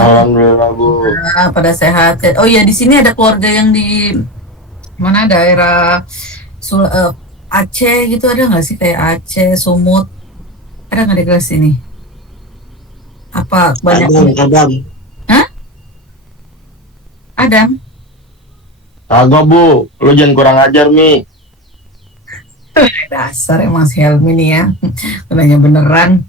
Alhamdulillah Bu. Pada sehat. Oh iya, di sini ada keluarga yang di mana daerah Aceh gitu, ada nggak sih kayak Aceh, Sumut? Ada nggak di kelas ini? Apa banyak? Adam, Adam. Hah? Ada? Kagak Bu, lu jangan kurang ajar Mi. Dasar emang si Helmi nih ya. Nanya beneran.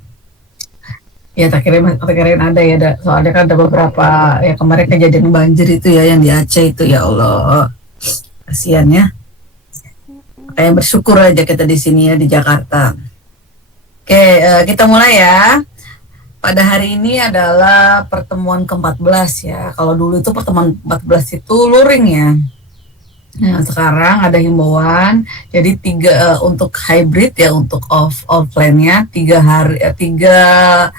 Ya tak kirain ada ya, soalnya kan ada beberapa ya kemarin kejadian banjir itu ya yang di Aceh itu, ya Allah. Kasihan ya. Kayak bersyukur aja kita di sini ya di Jakarta. Oke, kita mulai ya. Pada hari ini adalah pertemuan ke-14 ya. Kalau dulu itu pertemuan 14 itu luring ya. Nah, sekarang ada himbauan, jadi untuk hybrid ya, untuk offline-nya 3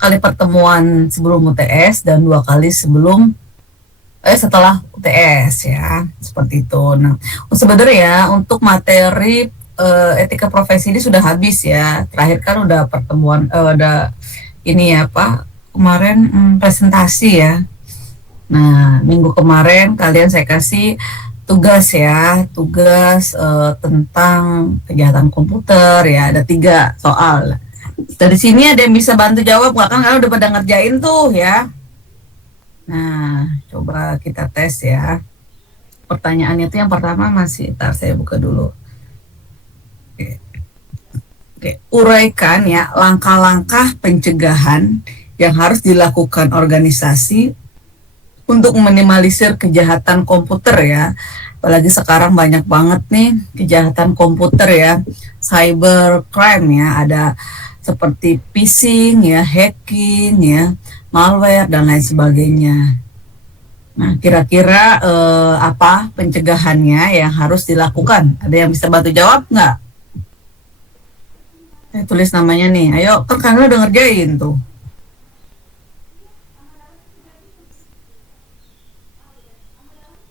kali pertemuan sebelum UTS dan 2 kali setelah UTS ya, seperti itu. Nah, sebenarnya ya untuk materi etika profesi ini sudah habis ya. Terakhir kan udah pertemuan, udah ini ya Pak, kemarin presentasi ya. Nah, minggu kemarin kalian saya kasih tugas ya, tugas tentang kejahatan komputer ya, ada 3 soal. Dari sini ada yang bisa bantu jawab nggak, kan kalian udah pada ngerjain tuh ya. Nah, coba kita tes ya. Pertanyaannya itu yang pertama masih, ntar saya buka dulu. Oke. Oke, uraikan ya langkah-langkah pencegahan yang harus dilakukan organisasi untuk meminimalisir kejahatan komputer ya. Apalagi sekarang banyak banget nih kejahatan komputer ya, cyber crime ya, ada seperti phishing ya, hacking ya, malware dan lain sebagainya. Nah, kira-kira apa pencegahannya yang harus dilakukan? Ada yang bisa bantu jawab nggak? Saya tulis namanya nih. Ayo, kan kalian udah ngerjain tuh.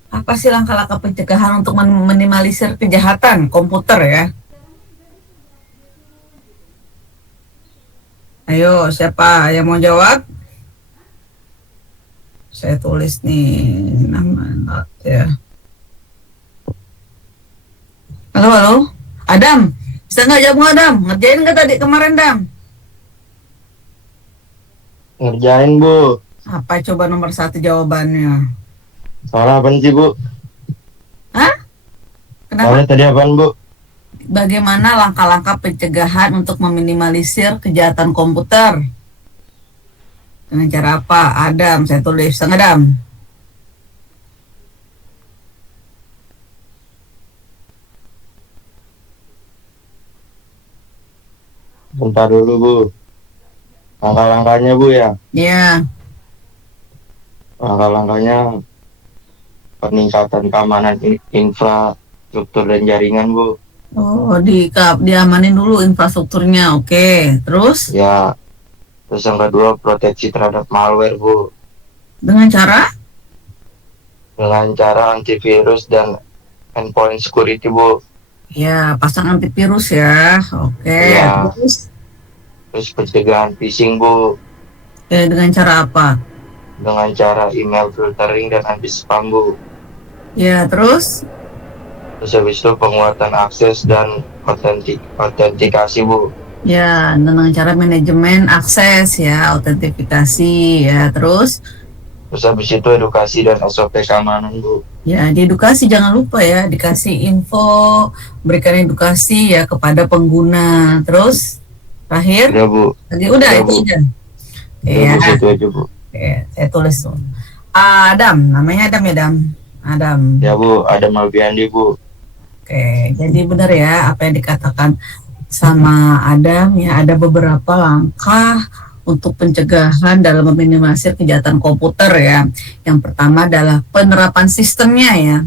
Apa sih langkah-langkah pencegahan untuk meminimalisir kejahatan komputer ya? Ayo, siapa yang mau jawab? Saya tulis nih nama ya. Halo, halo. Adam, bisa nggak jawab nggak Adam? Ngerjain nggak tadi kemarin Dam? Ngerjain Bu. Apa coba nomor 1 jawabannya? Soalnya apa sih Bu? Hah? Kenapa? Soalnya tadi apaan Bu? Bagaimana langkah-langkah pencegahan untuk meminimalisir kejahatan komputer? Dengan cara apa? Adam, saya tulis. Sang Adam. Bentar dulu Bu. Langkah-langkahnya Bu ya. Ya, Langkah-langkahnya peningkatan keamanan infrastruktur dan jaringan Bu. oh diamanin dulu infrastrukturnya, oke. Terus Ya, terus yang kedua proteksi terhadap malware Bu. dengan cara? Dengan cara antivirus dan endpoint security Bu. Ya, pasang antivirus ya, oke. Ya, Terus pencegahan phishing Bu. dengan cara apa? Dengan cara email filtering dan anti spam Bu. Ya, terus Terus habis itu penguatan akses dan autentikasi Bu. ya dengan cara manajemen akses ya, autentifikasi ya. Terus Habis itu edukasi dan SOP keamanan Bu. ya, di edukasi jangan lupa ya, dikasih info, berikan edukasi ya kepada pengguna. Terus terakhir Udah Bu. lagi udah Udah, itu Bu. aja. Udah Ya, Bu, situ aja Bu. oke, saya tulis tuh. Adam, namanya Adam ya Adam. Adam. Ya Bu, ada Malbiandi Bu. Oke, jadi benar ya apa yang dikatakan sama Adam ya, ada beberapa langkah untuk pencegahan dalam meminimalisir kejahatan komputer ya. Yang pertama adalah penerapan sistemnya ya,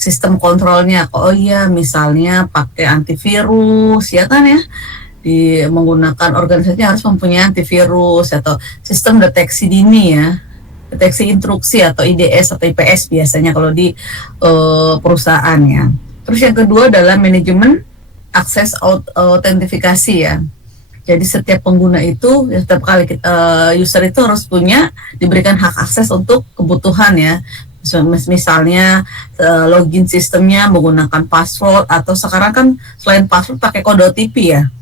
sistem kontrolnya. Oh iya, misalnya pakai antivirus ya kan ya, menggunakan organisasi harus mempunyai antivirus atau sistem deteksi dini ya, deteksi instruksi atau IDS atau IPS biasanya kalau di perusahaan ya. Terus yang kedua adalah manajemen akses autentifikasi ya. Jadi setiap pengguna itu, ya, setiap kali user itu harus diberikan hak akses untuk kebutuhan ya. Misalnya login sistemnya menggunakan password, atau sekarang kan selain password pakai kode OTP ya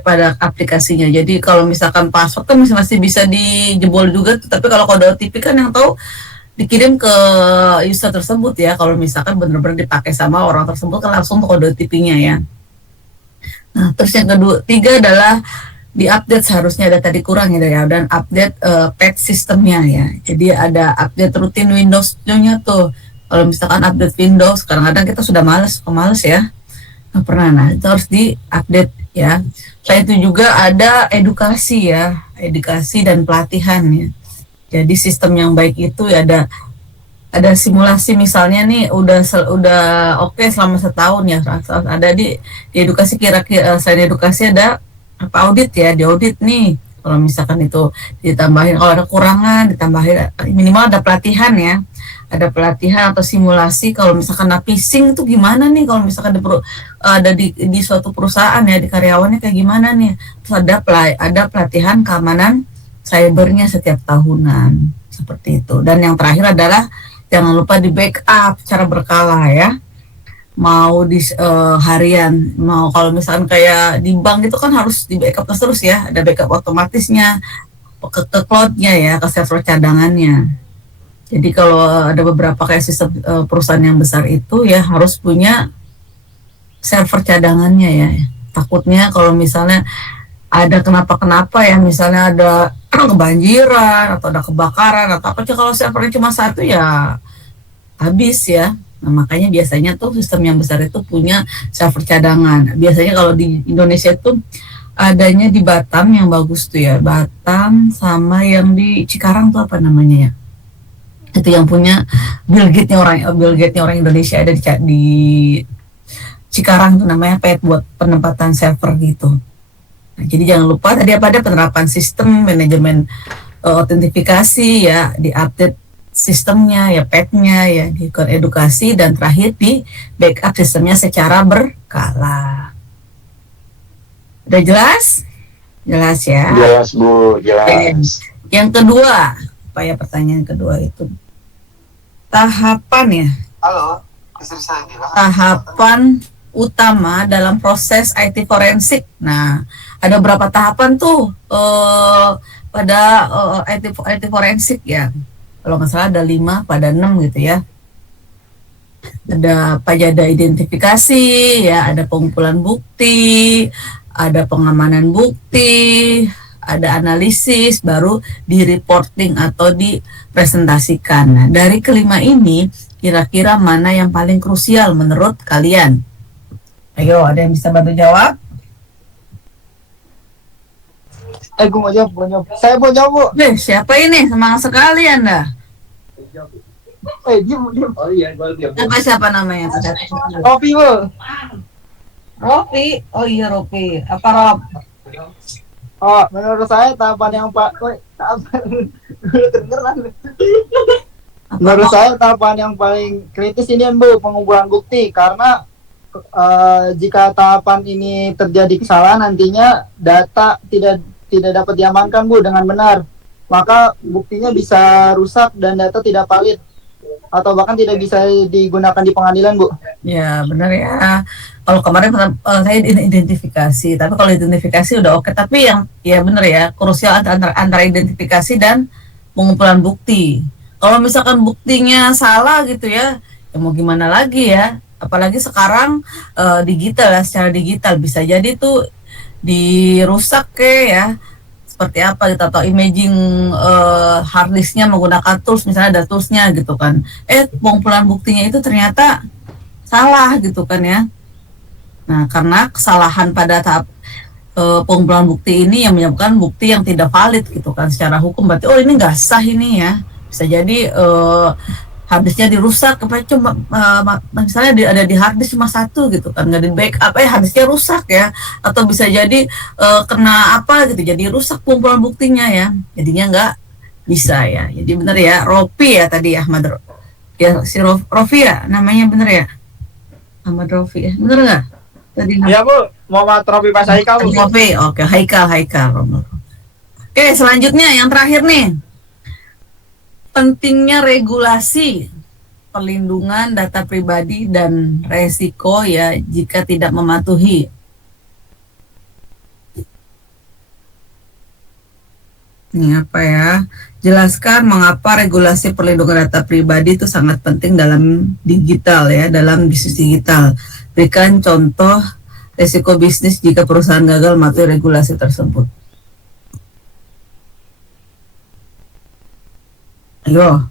pada aplikasinya. Jadi kalau misalkan password kan masih bisa dijebol juga, tapi kalau kode OTP kan yang tahu dikirim ke user tersebut ya. Kalau misalkan benar-benar dipakai sama orang tersebut kan langsung kode OTP-nya ya. Nah, terus yang ketiga adalah diupdate, seharusnya ada tadi kurang ya, dan update patch sistemnya ya. Jadi ada update rutin Windows-nya tuh. Kalau misalkan update Windows, kadang-kadang kita sudah males ya, nggak pernah. Nah, itu harus diupdate ya. Selain itu juga ada edukasi ya, edukasi dan pelatihan ya. Jadi sistem yang baik itu ya ada simulasi, misalnya nih udah oke selama setahun ya, ada di edukasi, kira-kira selain edukasi ada apa, audit ya, diaudit nih. Kalau misalkan itu ditambahin, kalau ada kurangan ditambahin, minimal ada pelatihan ya, ada pelatihan atau simulasi. Kalau misalkan phishing itu gimana nih, kalau misalkan ada di suatu perusahaan ya, di karyawannya kayak gimana nih. Terus ada pelatihan keamanan cybernya setiap tahunan seperti itu. Dan yang terakhir adalah jangan lupa di backup secara berkala ya, mau di harian, mau kalau misalkan kayak di bank itu kan harus di backup terus ya, ada backup otomatisnya ke cloud-nya ya, ke server cadangannya. Jadi kalau ada beberapa kayak sistem perusahaan yang besar itu ya harus punya server cadangannya ya. Takutnya kalau misalnya ada kenapa-kenapa ya, misalnya ada kebanjiran atau ada kebakaran atau apa, kalau servernya cuma satu ya habis ya. Nah, makanya biasanya tuh sistem yang besar itu punya server cadangan. Biasanya kalau di Indonesia itu adanya di Batam yang bagus tuh ya, Batam, sama yang di Cikarang tuh apa namanya ya, itu yang punya Bill Gates-nya orang Indonesia, ada di Cikarang tuh namanya PET, buat penempatan server gitu. Nah, jadi jangan lupa tadi ada penerapan sistem manajemen autentifikasi ya, diupdate sistemnya ya, PET-nya ya, di edukasi, dan terakhir di backup sistemnya secara berkala. Udah jelas? Jelas ya? Jelas Bu, jelas. Yang kedua, apa ya pertanyaan kedua itu? Tahapan ya. Halo, istri saya bilang. Tahapan utama dalam proses IT forensik. Nah, ada berapa tahapan tuh pada IT forensik ya? Kalau nggak salah ada 5 pada 6 gitu ya. Ada identifikasi ya, ada pengumpulan bukti, ada pengamanan bukti, ada analisis, baru di reporting atau dipresentasikan. Nah, dari kelima ini kira-kira mana yang paling krusial menurut kalian? Ayo, ada yang bisa bantu jawab? Gue mau jawab. Saya mau jawab, Bu. Siapa ini? Semangat sekali Anda. Diam. Oh iya, diam. Siapa namanya? Kopi, Bu. Rofi. Oh iya, Rofi. Apa Rob? Oh, menurut saya tahapan yang menurut saya tahapan yang paling kritis ini, Bu, pengumpulan bukti. Karena jika tahapan ini terjadi kesalahan, nantinya data tidak dapat diamankan, Bu, dengan benar. Maka buktinya bisa rusak dan data tidak valid, atau bahkan tidak bisa digunakan di pengadilan, Bu. Ya, benar ya. Kalau kemarin saya identifikasi, tapi kalau identifikasi udah oke. Tapi yang ya benar ya, krusial antara identifikasi dan pengumpulan bukti. Kalau misalkan buktinya salah gitu ya mau gimana lagi ya? Apalagi sekarang digital ya, secara digital bisa jadi tuh dirusak ya. Seperti apa gitu, atau imaging hard disknya menggunakan tools, misalnya ada toolsnya gitu kan, pengumpulan buktinya itu ternyata salah gitu kan ya. Nah, karena kesalahan pada tahap pengumpulan bukti ini yang menyebabkan bukti yang tidak valid gitu kan secara hukum, berarti ini nggak sah ini ya. Bisa jadi hard disknya dirusak, cuma misalnya ada di hard disk cuma satu gitu kan, nggak di backup, hard disknya rusak ya, atau bisa jadi kena apa gitu, jadi rusak pengumpulan buktinya ya, jadinya nggak bisa ya. Jadi benar ya, Rofi ya tadi, Ahmad ya, si Rofi ya namanya, benar ya, Ahmad Rofi ya, benar nggak tadi? Iya, Bu. Muhammad Rofi Pashaikal Bu. Kopi, oke, Haikal. Oke, selanjutnya yang terakhir nih, pentingnya regulasi perlindungan data pribadi dan resiko ya jika tidak mematuhi. Ini apa ya? Jelaskan mengapa regulasi perlindungan data pribadi itu sangat penting dalam digital ya, dalam bisnis digital. Berikan contoh resiko bisnis jika perusahaan gagal mematuhi regulasi tersebut. Ayo,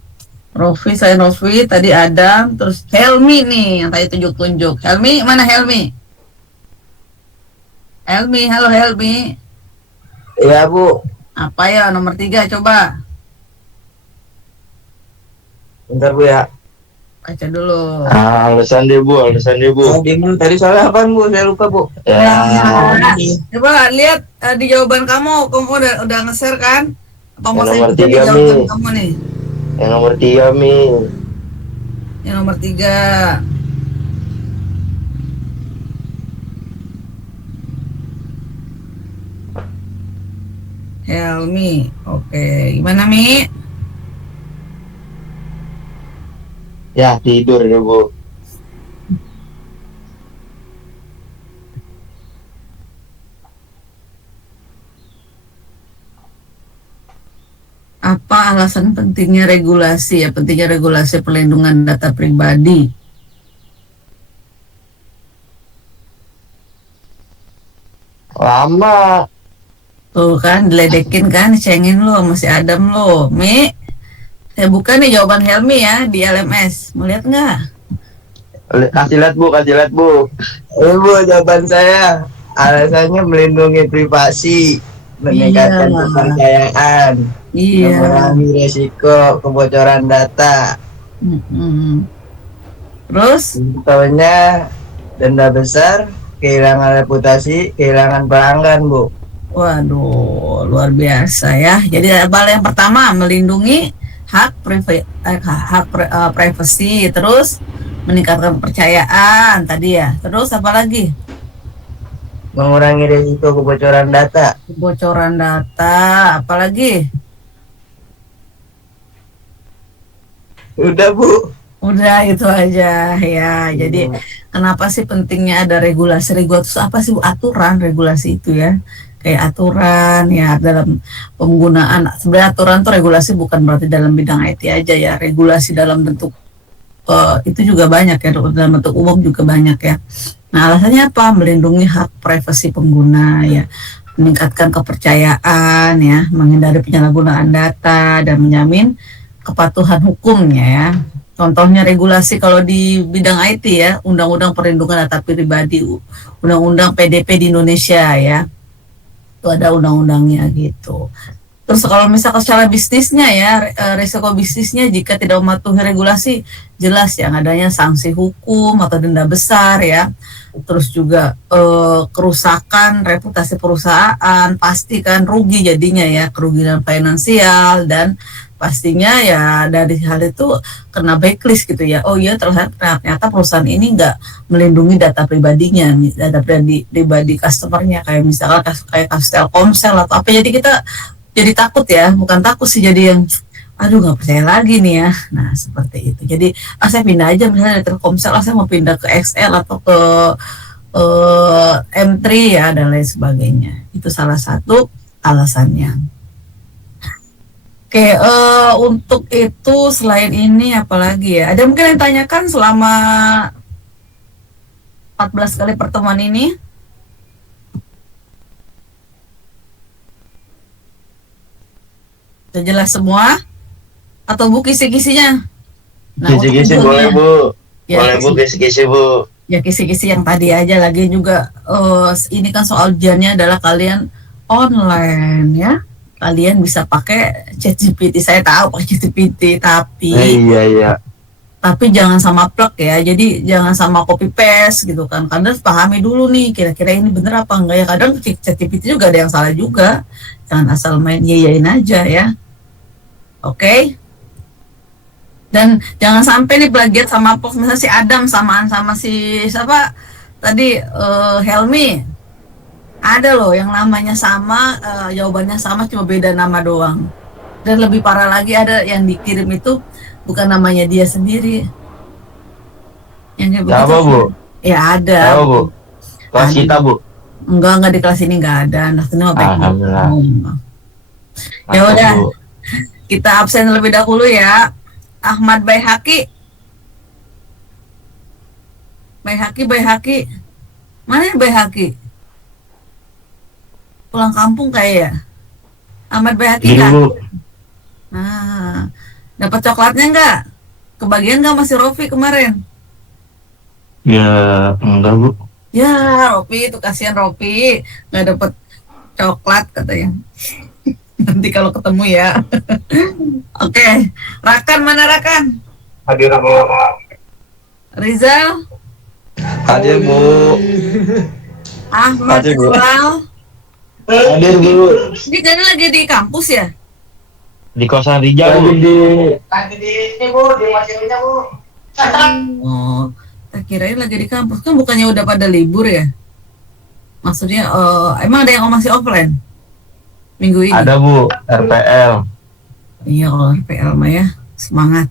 Rofi, saya Rofi, tadi Adam, terus Helmi nih yang tadi tunjuk-tunjuk. Helmi, mana Helmi? Helmi, halo Helmi. Iya Bu, Apa ya nomor 3 coba bentar Bu ya. baca dulu. Alasan deh Bu. Oh, diem dulu. Tadi soalnya apaan Bu? Saya lupa Bu. Ya, Coba lihat di jawaban kamu udah nge-share kan? Apa mau Yang saya nomor baca di 3, jawaban Mi. kamu nih? yang nomor 3 Mi. Yang nomor 3. Helmi, oke. Gimana Mi? Ya tidur deh Bu. Apa alasan pentingnya regulasi ya? Pentingnya regulasi perlindungan data pribadi. Lama. Tuh kan, diledekin kan, cengin lo, masih Adam lo. Mi, saya buka nih jawaban Helmi ya di LMS. Mau lihat nggak? Kasih lihat Bu. Ini Bu, jawaban saya. Alasannya melindungi privasi, meningkatkan Iya. kepercayaan, Iya. mengurangi resiko kebocoran data. Mm-mm. Terus? Contohnya denda besar, kehilangan reputasi, kehilangan pelanggan Bu. Waduh, luar biasa ya. Jadi yang pertama melindungi privasi, terus meningkatkan kepercayaan tadi ya. Terus apa lagi? Mengurangi resiko kebocoran data. Kebocoran data, apalagi? Udah Bu. Udah itu aja ya. Jadi kenapa sih pentingnya ada regulasi? Regulasi apa sih Bu? Aturan regulasi itu ya. Kayak aturan ya dalam penggunaan. Sebenarnya aturan tuh regulasi bukan berarti dalam bidang IT aja ya. Regulasi dalam bentuk itu juga banyak ya, dalam bentuk umum juga banyak ya. Nah, alasannya apa? Melindungi hak privasi pengguna ya, meningkatkan kepercayaan ya, menghindari penyalahgunaan data dan menjamin kepatuhan hukumnya ya. Contohnya regulasi kalau di bidang IT ya, Undang-Undang Perlindungan Data Pribadi, Undang-Undang PDP di Indonesia ya. Itu ada undang-undangnya gitu. Terus kalau misalkan secara bisnisnya ya, risiko bisnisnya jika tidak mematuhi regulasi, jelas yang adanya sanksi hukum atau denda besar ya. Terus juga kerusakan reputasi perusahaan, pasti kan rugi jadinya ya, kerugian finansial, dan pastinya ya dari hal itu kena backlist gitu ya. Oh iya, ternyata perusahaan ini nggak melindungi data pribadinya, data pribadi customernya, kayak misalkan kayak kasus Telkomsel atau apa. Jadi kita jadi takut ya, bukan takut sih, jadi yang aduh nggak percaya lagi nih ya. Nah seperti itu. Jadi saya pindah aja misalnya dari Telkomsel, saya mau pindah ke XL atau ke M3 ya dan lain sebagainya. Itu salah satu alasannya. Oke, untuk itu selain ini apalagi ya? Ada mungkin yang tanyakan selama 14 kali pertemuan ini? Sudah jelas semua? Atau Bu kisi-kisinya? Nah, Kisi-kisi untuk boleh ujungnya, Bu. ya, Boleh Bu, kisi-kisi Bu. ya kisi-kisi yang tadi aja. Lagi juga ini kan soal ujiannya adalah kalian online ya. Kalian bisa pakai ChatGPT. Saya tahu pakai ChatGPT, Iya. tapi jangan sama plug ya. Jadi jangan sama copy paste gitu kan. Kadang pahami dulu nih kira-kira ini bener apa enggak ya. Kadang ChatGPT juga ada yang salah juga. Jangan asal main yayain aja ya. Oke. Dan jangan sampai nih plagiat sama Fox, misalnya si Adam samaan sama si siapa tadi, Helmi. Ada loh yang namanya sama, jawabannya sama cuma beda nama doang. Dan lebih parah lagi ada yang dikirim itu bukan namanya dia sendiri. Yang kayak begitu. Siapa, Bu? Ya ada. Siapa, Bu? Kelas Ada. kita, Bu. Enggak di kelas ini enggak ada. Anak ini mah baik. Alhamdulillah. Ya Mantap, udah, Bu. kita absen terlebih dahulu ya. Ahmad Baihaqi. Baihaqi. Mana ya Baihaqi? Pulang kampung kayak ya. Ahmad Baihaqi Ini, enggak? Bu. Nah, dapat coklatnya enggak? Kebagian enggak masih Rofi kemarin? Ya, enggak, Bu. Ya, Rofi itu kasihan Rofi nggak dapat coklat katanya. Nanti kalau ketemu ya. Oke, Rakan mana Rakan? Hadir, Bu. Rizal, Hadir, Bu. Ahmad Hadir, Bu. Iqbal. Hadir, Bu. Ini kan lagi di kampus ya? Di kosan Rijal, Bu. Lagi di ini Bu, di masjidnya Bu. Oh, tak kirain lagi di kampus kan bukannya udah pada libur ya? Maksudnya, emang ada yang masih offline minggu ini? Ada, Bu. RPL. Iya, kalau RPL mah ya semangat.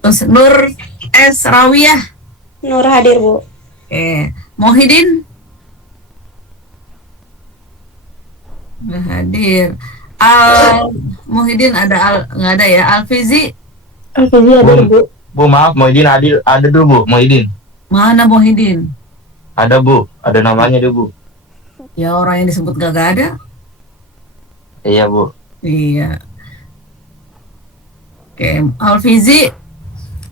Terus Nur S Rawiyah. Nur hadir, Bu. Mohidin nggak hadir. Mohidin nggak ada ya. Alfizi Alfizi hadir, Bu. Bu, maaf, Mohidin hadir. Ada dulu, Bu. Mohidin. mana Mohidin? Ada, Bu. Ada namanya deh, Bu. Ya orang yang disebut gak ada. Iya, Bu. Iya. Alfizi.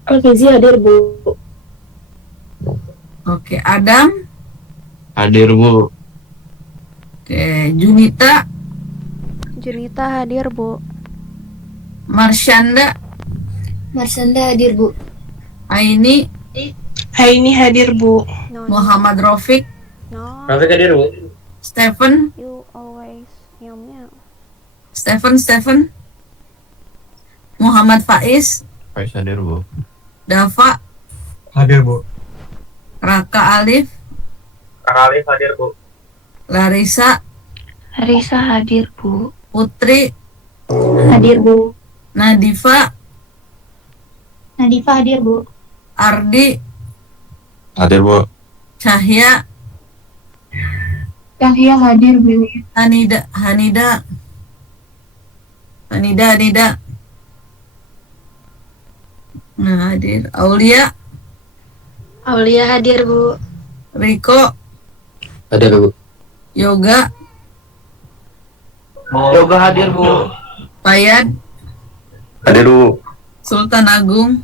Alfizi hadir, Bu. Adam. Hadir, Bu. Junita. Junita hadir, Bu. Marsyanda. Marsanda hadir, Bu. Aini. Aini hadir, Bu. No, Muhammad Rafiq. no, Rafiq hadir Bu. Stephen. you always meow meow. Stephen. Muhammad Faiz. Faiz hadir, Bu. Dava. Hadir, Bu. Raka Alif. Alif hadir, Bu. Larissa. Risa hadir, Bu. Putri. Hadir, Bu. Nadifa. Nadifa hadir, Bu. Ardi. Hadir, Bu. Cahya. Cahya hadir, Bu. Hanida. Nah, hadir. Aulia. Aulia hadir, Bu. Riko. Hadir, Bu. Yoga. Yoga hadir, Bu. Payad. Hadir, Bu. Sultan Agung.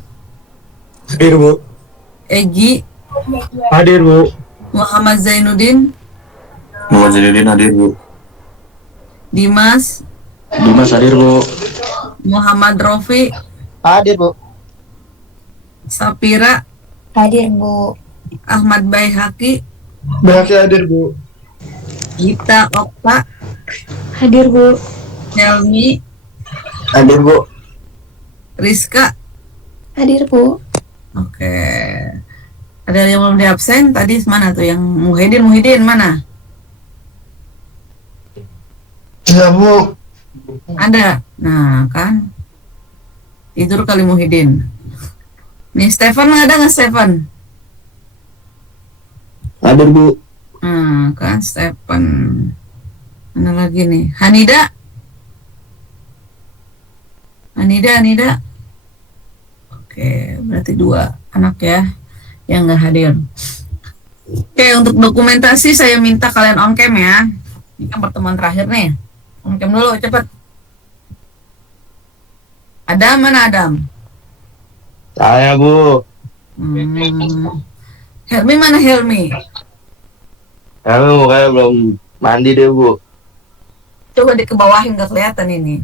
Hadir, Bu. Egi. Hadir, Bu. Muhammad Zainuddin. Muhammad Zainuddin hadir, Bu. Dimas. Dimas hadir, Bu. Muhammad Rofi. Hadir, Bu. Sapira. Hadir, Bu. Ahmad Baihaqi. Bahasa hadir, Bu. Gita Okta. Hadir, Bu. Helmi. Hadir, Bu. Rizka. Hadir, Bu. Oke. Ada yang belum di absen tadi mana tuh yang Muhyiddin mana? Iya, Bu. Ada. Nah, kan. Tidur kali Muhyiddin. Nih Stefan ada nggak Stefan? Hadir, Bu. Nah, kan Stefan. Mana lagi nih? Hanida. Oke, berarti 2 anak ya yang nggak hadir. Oke, untuk dokumentasi saya minta kalian on cam ya. Ini kan pertemuan terakhir nih. On cam dulu, cepet. Mana Adam? Saya, Bu. Helmi mana Helmi? Kamu kayak belum mandi deh, Bu. Coba dikebawahin nggak kelihatan ini.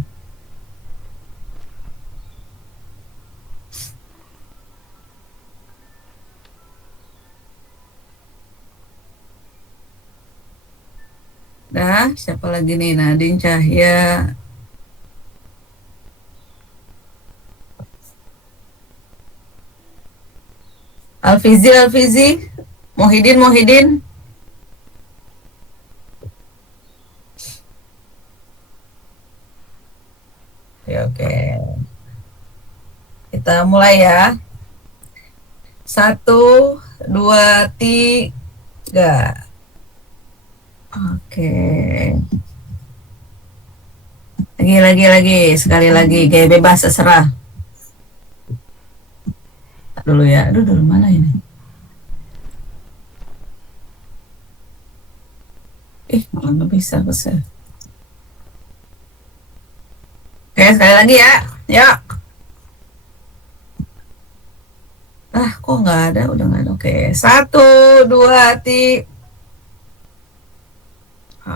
Dah, siapa lagi nih? Nadine Cahya. Alfizi. Muhyiddin. kita mulai ya. 1, 2, 3. Oke. Lagi. Sekali lagi. Gaya bebas, terserah. Dulu ya. Aduh, dulu mana ini? Malah nggak bisa. Oke, sekali lagi ya. Yuk. Kok nggak ada? Udah nggak ada. Oke, 1, 2, 3.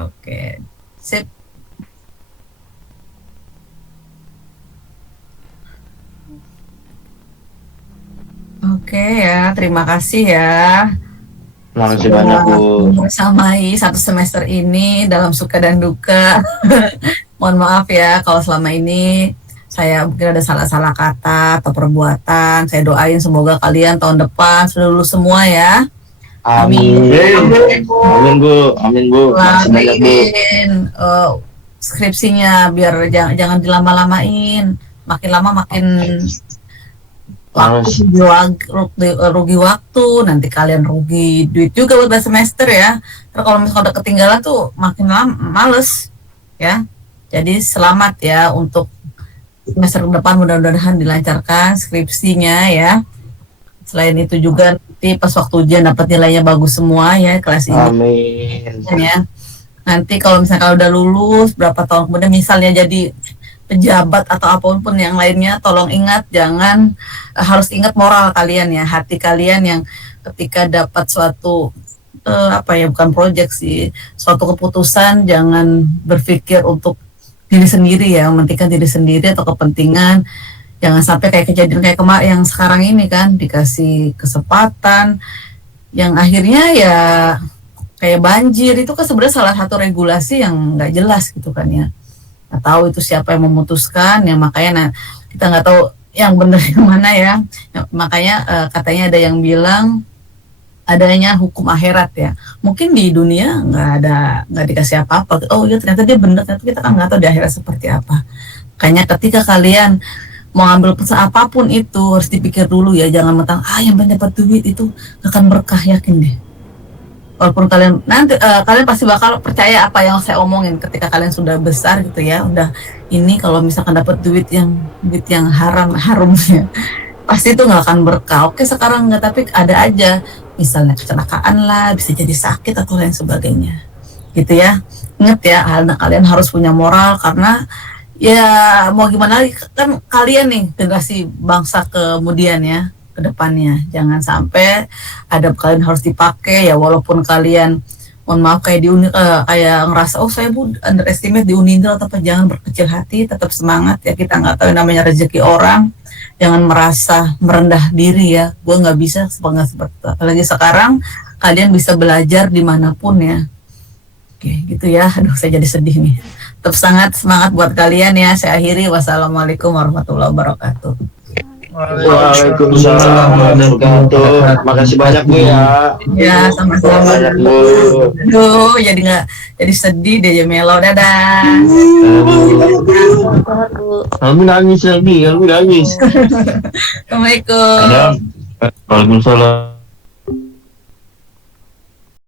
Oke, sip. Oke ya, terima kasih ya. Terima kasih banyak Bu. Bersamai satu semester ini dalam suka dan duka. Mohon maaf ya kalau selama ini saya mungkin ada salah-salah kata atau perbuatan. Saya doain semoga kalian tahun depan sudah lulus semua ya. Amin. Amin Bu. Makasih banyak Bu. Skripsinya biar jangan dilama-lamain. Makin lama makin rugi waktu, nanti kalian rugi duit juga buat semester ya. Terus kalau misalnya udah ketinggalan tuh makin males ya. Jadi selamat ya untuk semester depan, mudah-mudahan dilancarkan skripsinya ya. Selain itu juga nanti pas waktu ujian dapat nilainya bagus semua ya kelas ini. Amin. Ya. Nanti kalau misalnya udah lulus berapa tahun kemudian misalnya jadi pejabat atau apapun yang lainnya, tolong ingat harus ingat moral kalian ya, hati kalian yang ketika dapat suatu bukan proyek sih, suatu keputusan, jangan berpikir untuk diri sendiri ya, mementingkan diri sendiri atau kepentingan. Jangan sampai kayak kejadian kayak kemarin yang sekarang ini kan, dikasih kesempatan yang akhirnya ya kayak banjir. Itu kan sebenarnya salah satu regulasi yang nggak jelas gitu kan ya. Nggak tahu itu siapa yang memutuskan ya, makanya kita nggak tahu yang benar yang mana ya. Makanya katanya ada yang bilang adanya hukum akhirat ya. Mungkin di dunia nggak dikasih apa-apa. Oh iya ternyata dia benar, ternyata kita kan nggak tahu di akhirat seperti apa. Makanya ketika kalian mau ambil pesan apapun itu harus dipikir dulu ya, jangan mentang yang mendapat duit itu akan berkah, yakin deh. Walaupun kalian nanti kalian pasti bakal percaya apa yang saya omongin ketika kalian sudah besar gitu ya, udah ini kalau misalkan dapat duit yang haram ya, pasti itu nggak akan berkah. Oke sekarang nggak, tapi ada aja misalnya kecelakaan lah, bisa jadi sakit atau lain sebagainya gitu ya. Ingat ya, kalian harus punya moral, karena ya mau gimana lagi kan kalian nih generasi bangsa kemudian ya, ke depannya. Jangan sampai ada kalian harus dipakai ya, walaupun kalian mohon maaf kayak di kayak ngerasa saya underestimate di Unindra, tapi jangan berkecil hati, tetap semangat ya. Kita nggak tahu namanya rezeki orang. Jangan merasa merendah diri ya, gue nggak bisa seperti itu. Apalagi sekarang kalian bisa belajar dimanapun ya. Oke gitu ya. Aduh saya jadi sedih nih. Tetap sangat semangat buat kalian ya. Saya akhiri, wassalamualaikum warahmatullahi wabarakatuh. Waalaikumsalam warahmatullahi wabarakatuh. Makasih banyak Bu ya. Ya sama-sama. Banyak Bu. Aduh jadi sedih deh, melo. Dadah. Kamu nangis lagi, kamu nangis. Assalamualaikum. Waalaikumsalam.